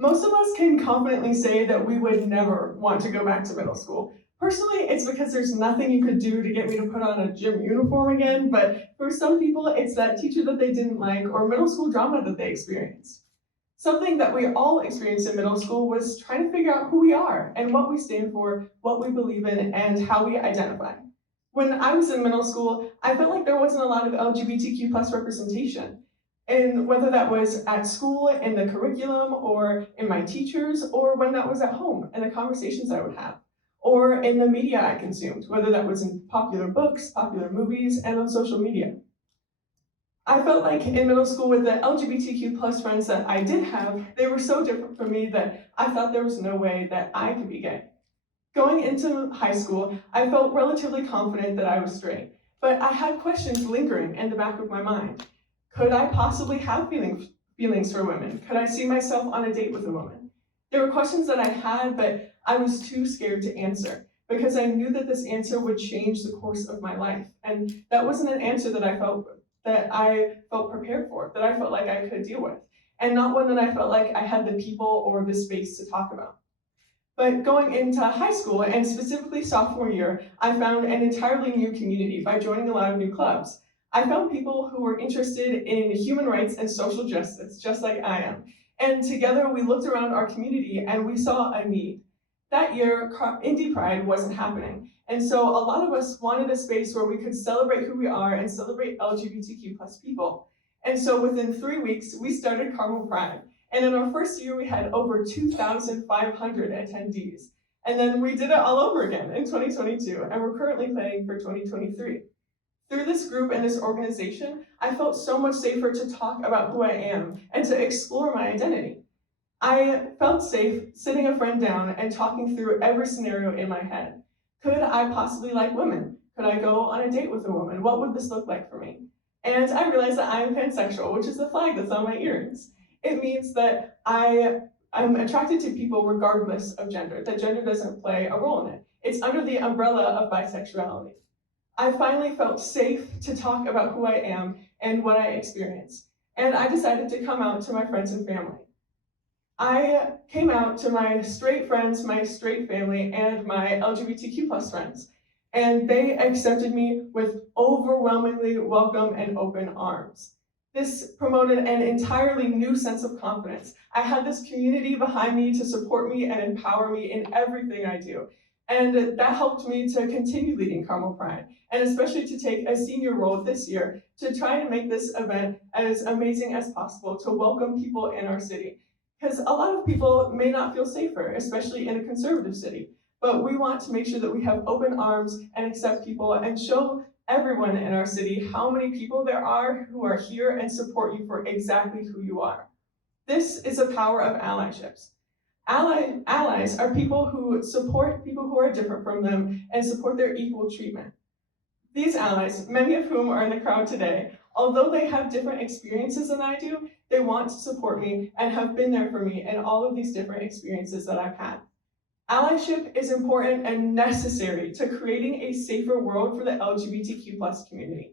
Most of us can confidently say that we would never want to go back to middle school. Personally, it's because there's nothing you could do to get me to put on a gym uniform again, but for some people, it's that teacher that they didn't like or middle school drama that they experienced. Something that we all experienced in middle school was trying to figure out who we are and what we stand for, what we believe in, and how we identify. When I was in middle school, I felt like there wasn't a lot of LGBTQ plus representation. And whether that was at school, in the curriculum, or in my teachers, or when that was at home, and the conversations I would have, or in the media I consumed, whether that was in popular books, popular movies, and on social media. I felt like in middle school with the LGBTQ plus friends that I did have, they were so different from me that I thought there was no way that I could be gay. Going into high school, I felt relatively confident that I was straight, but I had questions lingering in the back of my mind. Could I possibly have feelings for women? Could I see myself on a date with a woman? There were questions that I had, but I was too scared to answer because I knew that this answer would change the course of my life. And that wasn't an answer that I felt prepared for, that I felt like I could deal with, and not one that I felt like I had the people or the space to talk about. But going into high school, and specifically sophomore year, I found an entirely new community by joining a lot of new clubs. I found people who were interested in human rights and social justice, just like I am. And together we looked around our community and we saw a need. That year, Indie Pride wasn't happening. And so a lot of us wanted a space where we could celebrate who we are and celebrate LGBTQ plus people. And so within 3 weeks, we started Carmel Pride. And in our first year, we had over 2,500 attendees. And then we did it all over again in 2022, and we're currently planning for 2023. Through this group and this organization, I felt so much safer to talk about who I am and to explore my identity. I felt safe sitting a friend down and talking through every scenario in my head. Could I possibly like women? Could I go on a date with a woman? What would this look like for me? And I realized that I am pansexual, which is the flag that's on my earrings. It means that I'm attracted to people regardless of gender, that gender doesn't play a role in it. It's under the umbrella of bisexuality. I finally felt safe to talk about who I am and what I experience. And I decided to come out to my friends and family. I came out to my straight friends, my straight family, and my LGBTQ plus friends. And they accepted me with overwhelmingly welcome and open arms. This promoted an entirely new sense of confidence. I had this community behind me to support me and empower me in everything I do. And that helped me to continue leading Carmel Pride, and especially to take a senior role this year to try to make this event as amazing as possible to welcome people in our city. Because a lot of people may not feel safer, especially in a conservative city, but we want to make sure that we have open arms and accept people and show everyone in our city how many people there are who are here and support you for exactly who you are. This is the power of allyships. Allies are people who support people who are different from them and support their equal treatment. These allies, many of whom are in the crowd today, although they have different experiences than I do, they want to support me and have been there for me in all of these different experiences that I've had. Allyship is important and necessary to creating a safer world for the LGBTQ plus community.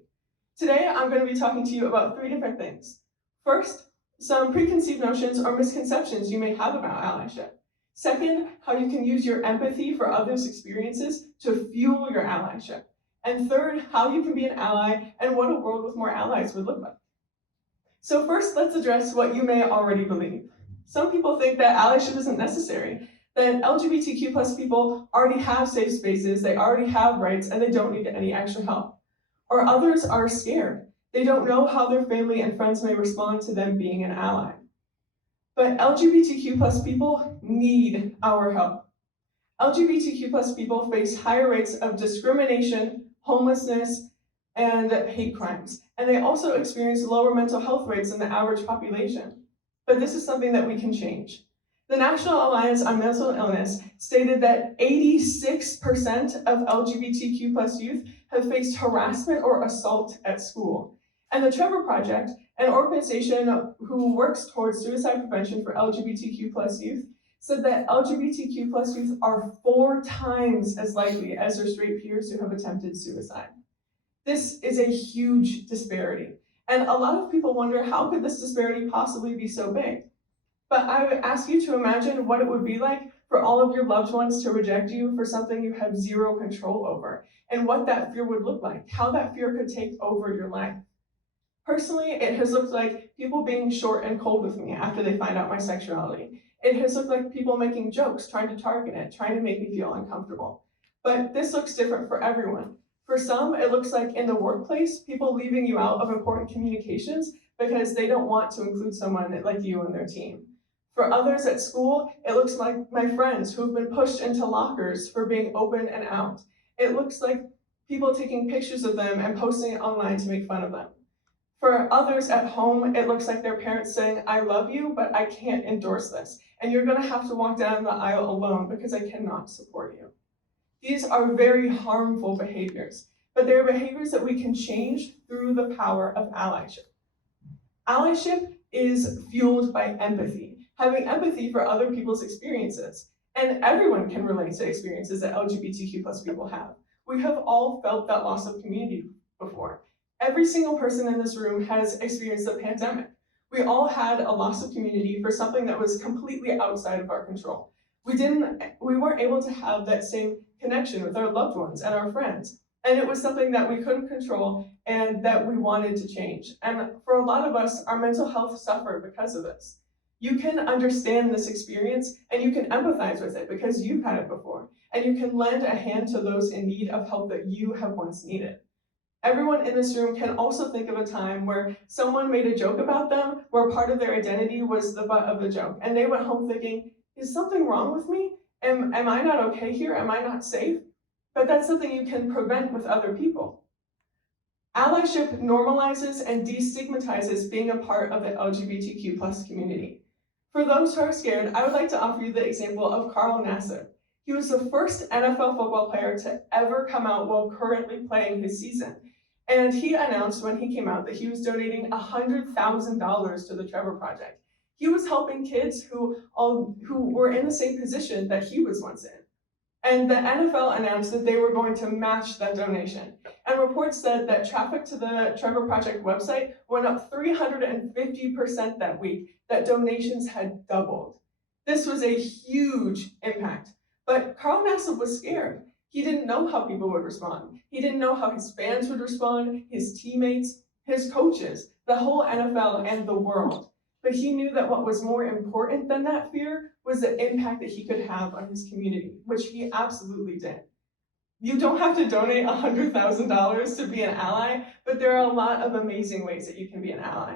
Today, I'm going to be talking to you about 3 different things. First, some preconceived notions or misconceptions you may have about allyship. Second, how you can use your empathy for others' experiences to fuel your allyship. And third, how you can be an ally and what a world with more allies would look like. So first, let's address what you may already believe. Some people think that allyship isn't necessary, that LGBTQ plus people already have safe spaces, they already have rights, and they don't need any extra help. Or others are scared. They don't know how their family and friends may respond to them being an ally. But LGBTQ plus people need our help. LGBTQ plus people face higher rates of discrimination, homelessness, and hate crimes. And they also experience lower mental health rates than the average population. But this is something that we can change. The National Alliance on Mental Illness stated that 86% of LGBTQ plus youth have faced harassment or assault at school. And the Trevor Project, an organization who works towards suicide prevention for LGBTQ plus youth, said that LGBTQ plus youth are 4 times as likely as their straight peers who have attempted suicide. This is a huge disparity. And a lot of people wonder, how could this disparity possibly be so big? But I would ask you to imagine what it would be like for all of your loved ones to reject you for something you have zero control over, and what that fear would look like, how that fear could take over your life. Personally, it has looked like people being short and cold with me after they find out my sexuality. It has looked like people making jokes, trying to target it, trying to make me feel uncomfortable. But this looks different for everyone. For some, it looks like in the workplace, people leaving you out of important communications because they don't want to include someone like you in their team. For others at school, it looks like my friends who've been pushed into lockers for being open and out. It looks like people taking pictures of them and posting it online to make fun of them. For others at home, it looks like their parents saying, I love you, but I can't endorse this, and you're gonna have to walk down the aisle alone because I cannot support you. These are very harmful behaviors, but they're behaviors that we can change through the power of allyship. Allyship is fueled by empathy, having empathy for other people's experiences. And everyone can relate to experiences that LGBTQ plus people have. We have all felt that loss of community before. Every single person in this room has experienced the pandemic. We all had a loss of community for something that was completely outside of our control. We weren't able to have that same connection with our loved ones and our friends. And it was something that we couldn't control and that we wanted to change. And for a lot of us, our mental health suffered because of this. You can understand this experience and you can empathize with it because you've had it before. And you can lend a hand to those in need of help that you have once needed. Everyone in this room can also think of a time where someone made a joke about them, where part of their identity was the butt of the joke. And they went home thinking, is something wrong with me? Am I not okay here? Am I not safe? But that's something you can prevent with other people. Allyship normalizes and destigmatizes being a part of the LGBTQ plus community. For those who are scared, I would like to offer you the example of Carl Nassib. He was the first NFL football player to ever come out while currently playing his season. And he announced when he came out that he was donating $100,000 to the Trevor Project. He was helping kids who were in the same position that he was once in. And the NFL announced that they were going to match that donation. And reports said that traffic to the Trevor Project website went up 350% that week, that donations had doubled. This was a huge impact. But Carl Nassib was scared. He didn't know how people would respond. He didn't know how his fans would respond, his teammates, his coaches, the whole NFL and the world. But he knew that what was more important than that fear was the impact that he could have on his community, which he absolutely did. You don't have to donate $100,000 to be an ally, but there are a lot of amazing ways that you can be an ally.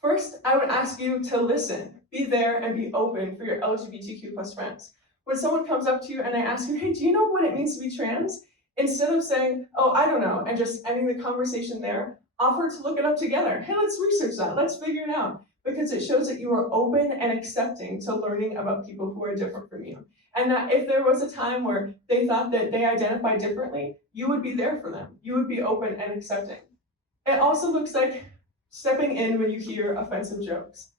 First, I would ask you to listen, be there, and be open for your LGBTQ plus friends. When someone comes up to you and they ask you, hey, do you know what it means to be trans? Instead of saying, oh, I don't know, and just ending the conversation there, offer to look it up together. Hey, let's research that, let's figure it out. Because it shows that you are open and accepting to learning about people who are different from you. And that if there was a time where they thought that they identified differently, you would be there for them. You would be open and accepting. It also looks like stepping in when you hear offensive jokes.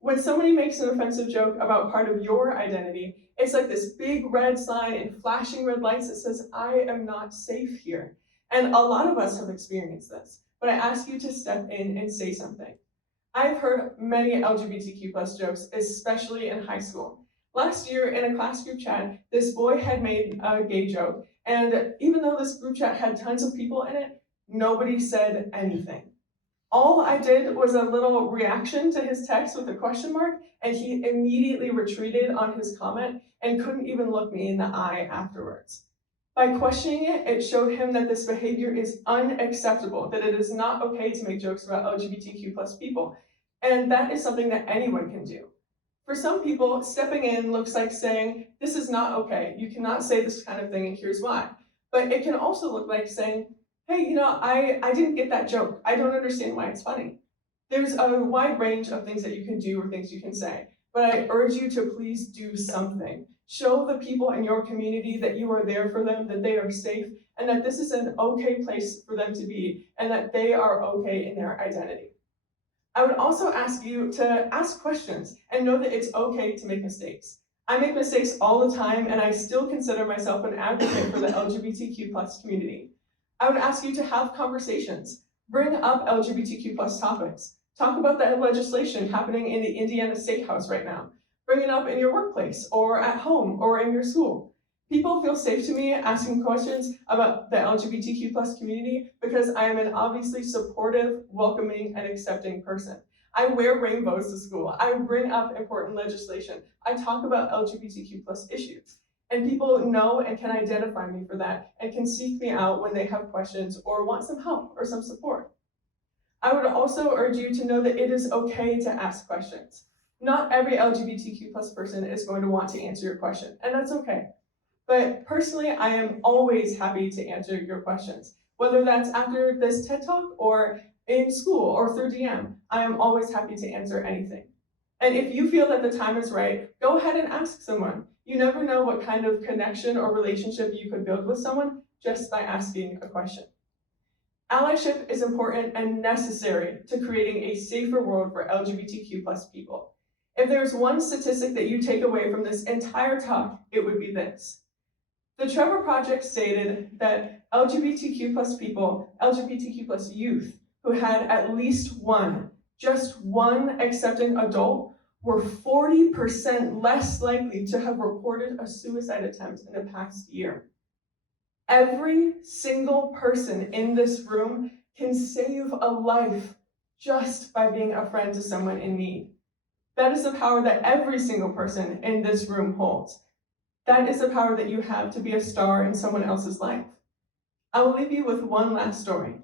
When somebody makes an offensive joke about part of your identity, it's like this big red sign and flashing red lights that says, I am not safe here. And a lot of us have experienced this, but I ask you to step in and say something. I've heard many LGBTQ plus jokes, especially in high school. Last year in a class group chat, this boy had made a gay joke, and even though this group chat had tons of people in it, nobody said anything. All I did was a little reaction to his text with a question mark, and he immediately retreated on his comment and couldn't even look me in the eye afterwards. By questioning it, it showed him that this behavior is unacceptable, that it is not okay to make jokes about LGBTQ plus people. And that is something that anyone can do. For some people, stepping in looks like saying, this is not okay. You cannot say this kind of thing and here's why. But it can also look like saying, hey, I didn't get that joke. I don't understand why it's funny. There's a wide range of things that you can do or things you can say. But I urge you to please do something. Show the people in your community that you are there for them, that they are safe, and that this is an okay place for them to be, and that they are okay in their identity. I would also ask you to ask questions and know that it's okay to make mistakes. I make mistakes all the time, and I still consider myself an advocate for the LGBTQ plus community. I would ask you to have conversations. Bring up LGBTQ plus topics. Talk about the legislation happening in the Indiana State House right now. Bring it up in your workplace or at home or in your school. People feel safe to me asking questions about the LGBTQ plus community because I am an obviously supportive, welcoming, and accepting person. I wear rainbows to school. I bring up important legislation. I talk about LGBTQ plus issues. And people know and can identify me for that and can seek me out when they have questions or want some help or some support. I would also urge you to know that it is okay to ask questions. Not every LGBTQ plus person is going to want to answer your question, and that's okay. But personally, I am always happy to answer your questions. Whether that's after this TED Talk or in school or through DM, I am always happy to answer anything. And if you feel that the time is right, go ahead and ask someone. You never know what kind of connection or relationship you could build with someone just by asking a question. Allyship is important and necessary to creating a safer world for LGBTQ plus people. If there's one statistic that you take away from this entire talk, it would be this. The Trevor Project stated that LGBTQ plus people, LGBTQ plus youth, who had at least one, just one accepting adult, were 40% less likely to have reported a suicide attempt in the past year. Every single person in this room can save a life just by being a friend to someone in need. That is the power that every single person in this room holds. That is the power that you have to be a star in someone else's life. I will leave you with one last story.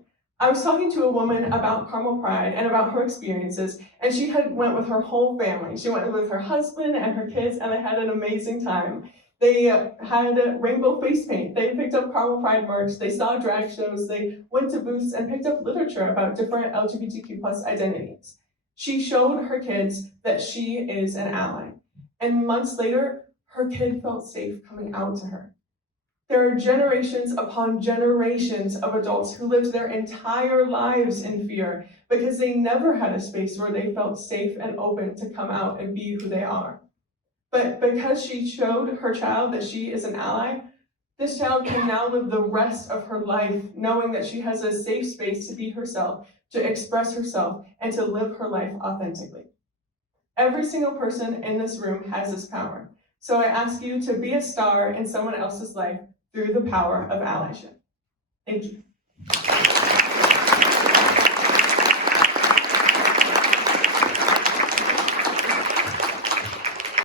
I was talking to a woman about Carmel Pride and about her experiences, and she went with her whole family. She went with her husband and her kids, and they had an amazing time. They had rainbow face paint. They picked up Carmel Pride merch. They saw drag shows. They went to booths and picked up literature about different LGBTQ plus identities. She showed her kids that she is an ally. And months later, her kid felt safe coming out to her. There are generations upon generations of adults who lived their entire lives in fear because they never had a space where they felt safe and open to come out and be who they are. But because she showed her child that she is an ally, this child can now live the rest of her life knowing that she has a safe space to be herself, to express herself, and to live her life authentically. Every single person in this room has this power. So I ask you to be a star in someone else's life through the power of allyship. Thank you.